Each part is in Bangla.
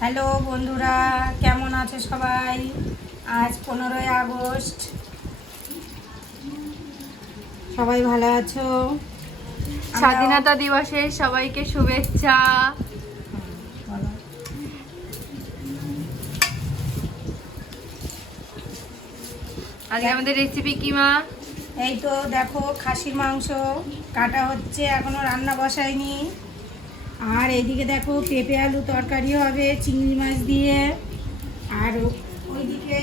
হ্যালো বন্ধুরা, কেমন আছো সবাই? আজ 15ই আগস্ট। সবাই ভালো আছো? স্বাধীনতা দিবসের সবাইকে শুভেচ্ছা। আজকে আমাদের রেসিপি কি মা? এই তো দেখো, খাসির মাংস কাটা হচ্ছে, এখনো রান্না বসাইনি। আর এইদিকে দেখো পেঁপে আলু তরকারি হবে চিংড়ি মাছ দিয়ে। আর ওইদিকে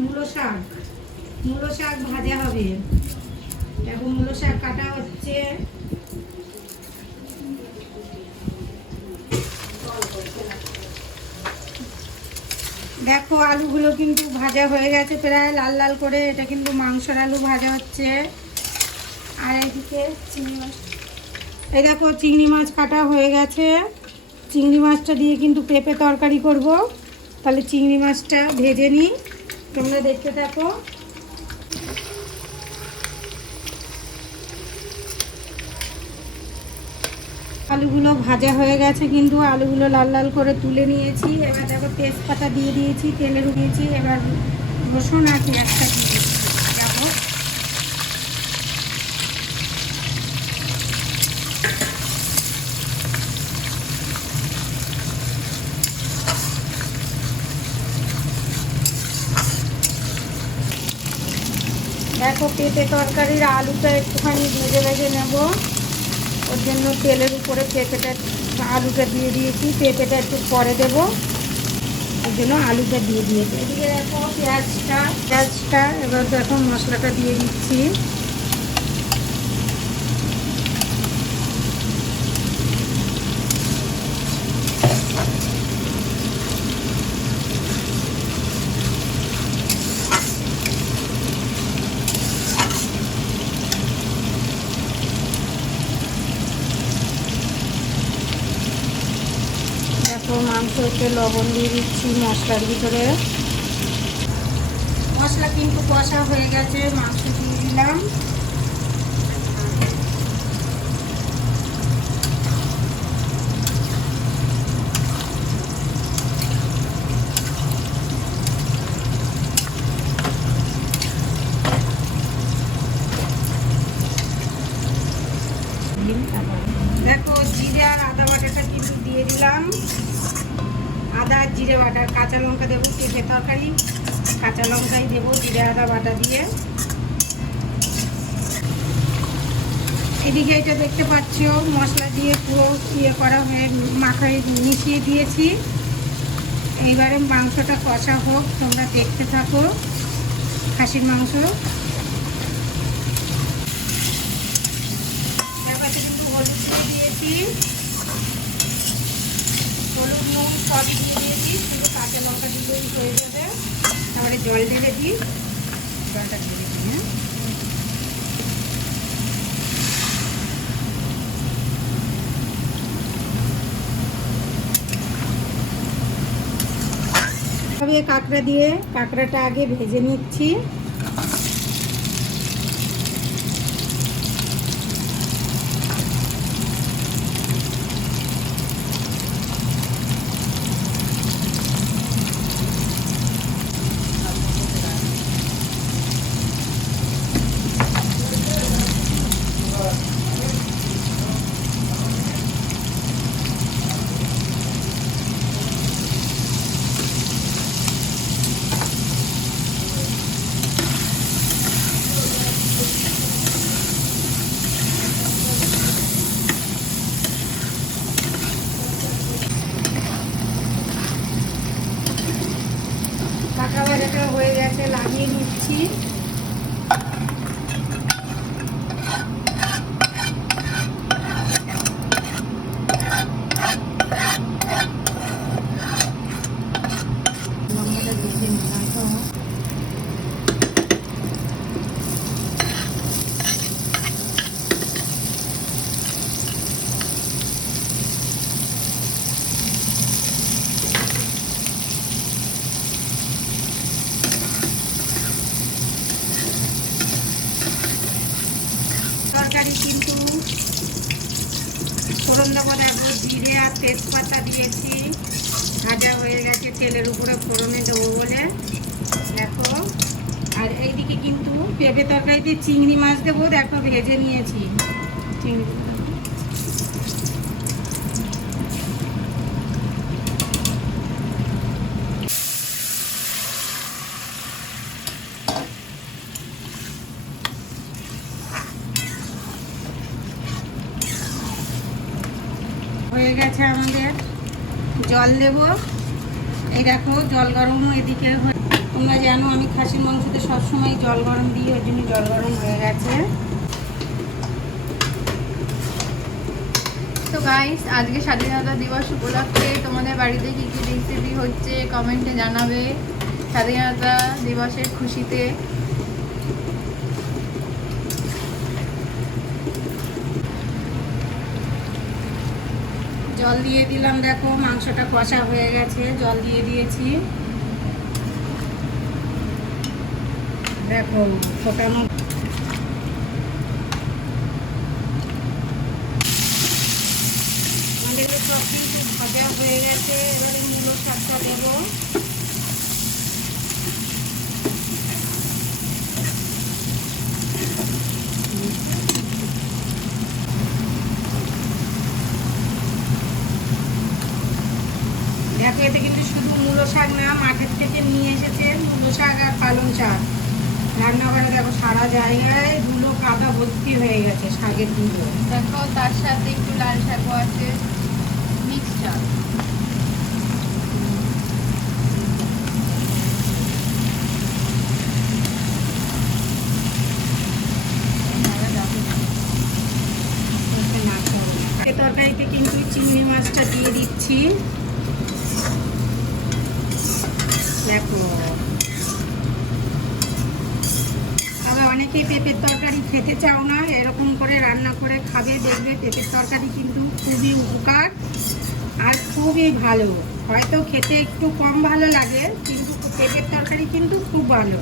মূলো শাক ভাজা হবে। দেখো মূলো শাক কাটা হচ্ছে। দেখো আলুগুলো কিন্তু ভাজা হয়ে গেছে প্রায় লাল লাল করে। এটা কিন্তু মাংসের আলু ভাজা হচ্ছে। আর এইদিকে চিংড়ি মাছ, এই দেখো চিংড়ি মাছ কাটা হয়ে গেছে। চিংড়ি মাছটা দিয়ে কিন্তু পেঁপে তরকারি করব। তাহলে চিংড়ি মাছটা ভেজে নিই, তোমরা দেখতে থাকো। আলুগুলো ভাজা হয়ে গেছে, কিন্তু আলুগুলো লাল লাল করে তুলে নিয়েছি। এবার দেখো তেজপাতা দিয়ে দিয়েছি, তেলে দিয়েছি। এবার রসুন আর পেঁয়াজটা দিয়ে যাবো। দেখো পেঁপে তরকারির আলুটা একটুখানি ভেজে ভেজে নেব। ওর জন্য তেলের উপরে আলুটা দিয়ে দিয়েছি। পেঁপেটা একটু পরে দেব, ওর জন্য আলুটা দিয়ে দিয়েছি। এদিকে দেখো পেঁয়াজটা এবার দেখো মশলাটা দিয়ে দিচ্ছি। মাংসতে লবণ দিয়ে দিচ্ছি মশলার ভিতরে। মশলা কিন্তু কষা হয়ে গেছে, মাংস দিয়ে দিলাম। দেখো জিরে আর আদা বাটাটা কিন্তু দিয়ে দিলাম। আদা জিরে বাটা, কাঁচা লঙ্কা দেবো। পেঁপে তরকারি কাঁচা লঙ্কাই দেবো, জিরে আদা বাটা দিয়ে। এদিকে এটা দেখতে পাচ্ছ মশলা দিয়ে পুরো করা হয়ে মাখায় মিশিয়ে দিয়েছি। এইবারে মাংসটা কষা হোক, তোমরা দেখতে থাকো। খাসির মাংস ব্যাপারটা কিন্তু হলুদ দিয়ে দিয়েছি, হলুদ নুন সব দিয়ে দিয়েছি। শুধু কাঁচা লঙ্কা দিলেই হয়ে যাবে। তারপরে জল ঢেলে দিই, জলটা ঢেলে দিই। হ্যাঁ, তবে কাঁকড়া দিয়ে কাঁকড়াটা আগে ভেজে নিচ্ছি। ফোড়ন দেবো, দেখো জিরে আর তেজপাতা দিয়েছি, ভাজা হয়ে গেছে, তেলের উপরে ফোড়নে দেবো বলে দেখো। আর এইদিকে কিন্তু পেঁপে তরকারিতে চিংড়ি মাছ দেবো, দেখো ভেজে নিয়েছি চিংড়ি। হয়ে গেছে আমাদের, জল দেব। এই দেখো জল গরম এদিকে তোমরা জানো আমি খাসির মাংসতে সবসময় জল গরম দিই, ওই জন্য জল গরম হয়ে গেছে। তো গাইস, আজকে স্বাধীনতা দিবস উপলক্ষে তোমাদের বাড়িতে কি কি রেসিপি হচ্ছে কমেন্টে জানাবে, স্বাধীনতা দিবসের খুশিতে। জল দিয়ে দিলাম, দেখো মাংসটা কষা হয়ে গেছে, জল দিয়ে দিয়েছি। দেখো ফোটানো আমাদের সব কিন্তু ভাজা হয়ে গেছে। এবারে মূলো শাকটা দেবো। দেখো এতে কিন্তু শুধু মূলো শাক না, মাঠের থেকে নিয়ে এসেছে মূলো শাক আর পালং শাক। রান্নাঘরে দেখো সারা জায়গায় ধুলো কাদা ভর্তি হয়ে গেছে শাকের ধুলো। দেখো তার সাথে একটু লাল শাকও আছে, মিক্স শাক। তরকারিতে কিন্তু চিংড়ি মাছটা দিয়ে দিচ্ছি, দেখো। আবার অনেকেই পেঁপের তরকারি খেতে চাও না, এরকম করে রান্না করে খাবে, দেখবে পেঁপের তরকারি কিন্তু খুবই উপকার আর খুবই ভালো। হয়তো খেতে একটু কম ভালো লাগে, কিন্তু পেঁপের তরকারি কিন্তু খুব ভালো।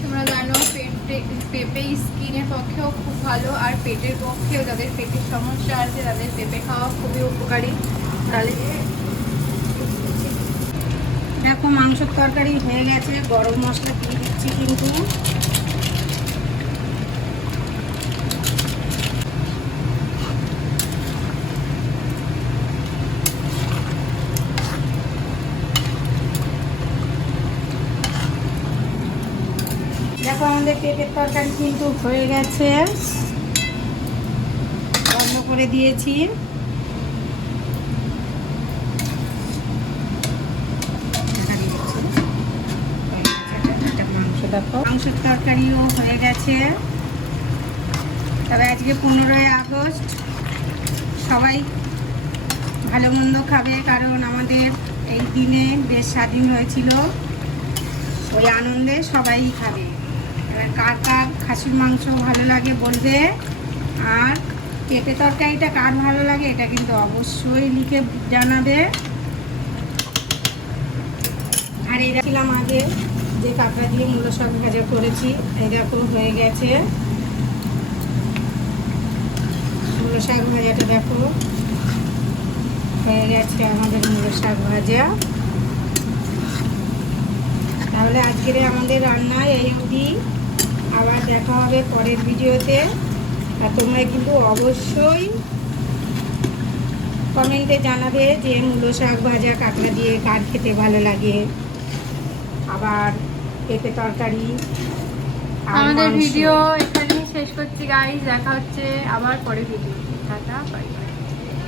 তোমরা জানো পেঁপে স্কিনের পক্ষেও খুব ভালো, আর পেটের পক্ষেও, যাদের পেটের সমস্যা আছে তাদের পেঁপে খাওয়া খুবই উপকারী। তাহলে দেখো মাংসের তরকারি হয়ে গেছে, গরম মশলা দিয়ে দিচ্ছি কিন্তু। দেখো আমাদের পেঁপের তরকারি কিন্তু হয়ে গেছে, বন্ধ করে দিয়েছি। মাংসের তরকারিও হয়ে গেছে। তবে আজকে 15ই আগস্ট, সবাই ভালো মন্দ খাবে, কারণ আমাদের এই দিনে দেশ স্বাধীন হয়েছিল, ওই আনন্দে সবাই খাবে। এবার কার কার খাসির মাংস ভালো লাগে বলবে, আর পেঁপে তরকারিটা কার ভালো লাগে এটা কিন্তু অবশ্যই লিখে জানাবে। আর এই ছিলাম আগে যে কাঁকড়া দিয়ে মূলো শাক ভাজা করেছি, এই দেখো হয়ে গেছে মূলো শাক ভাজাটা। দেখো হয়ে গেছে আমাদের মূলো শাক ভাজা। তাহলে আজকের আমাদের রান্না এই অবধি, আবার দেখা হবে পরের ভিডিওতে। আর তোমরা কিন্তু অবশ্যই কমেন্টে জানাবে যে মূলো শাক ভাজা কাঁকড়া দিয়ে কার খেতে ভালো লাগে, আবার পেঁপে তরকারি। আমাদের ভিডিও এখানেই শেষ করছি গাইস, দেখা হচ্ছে আবার পরের ভিডিও। Tata, bye bye.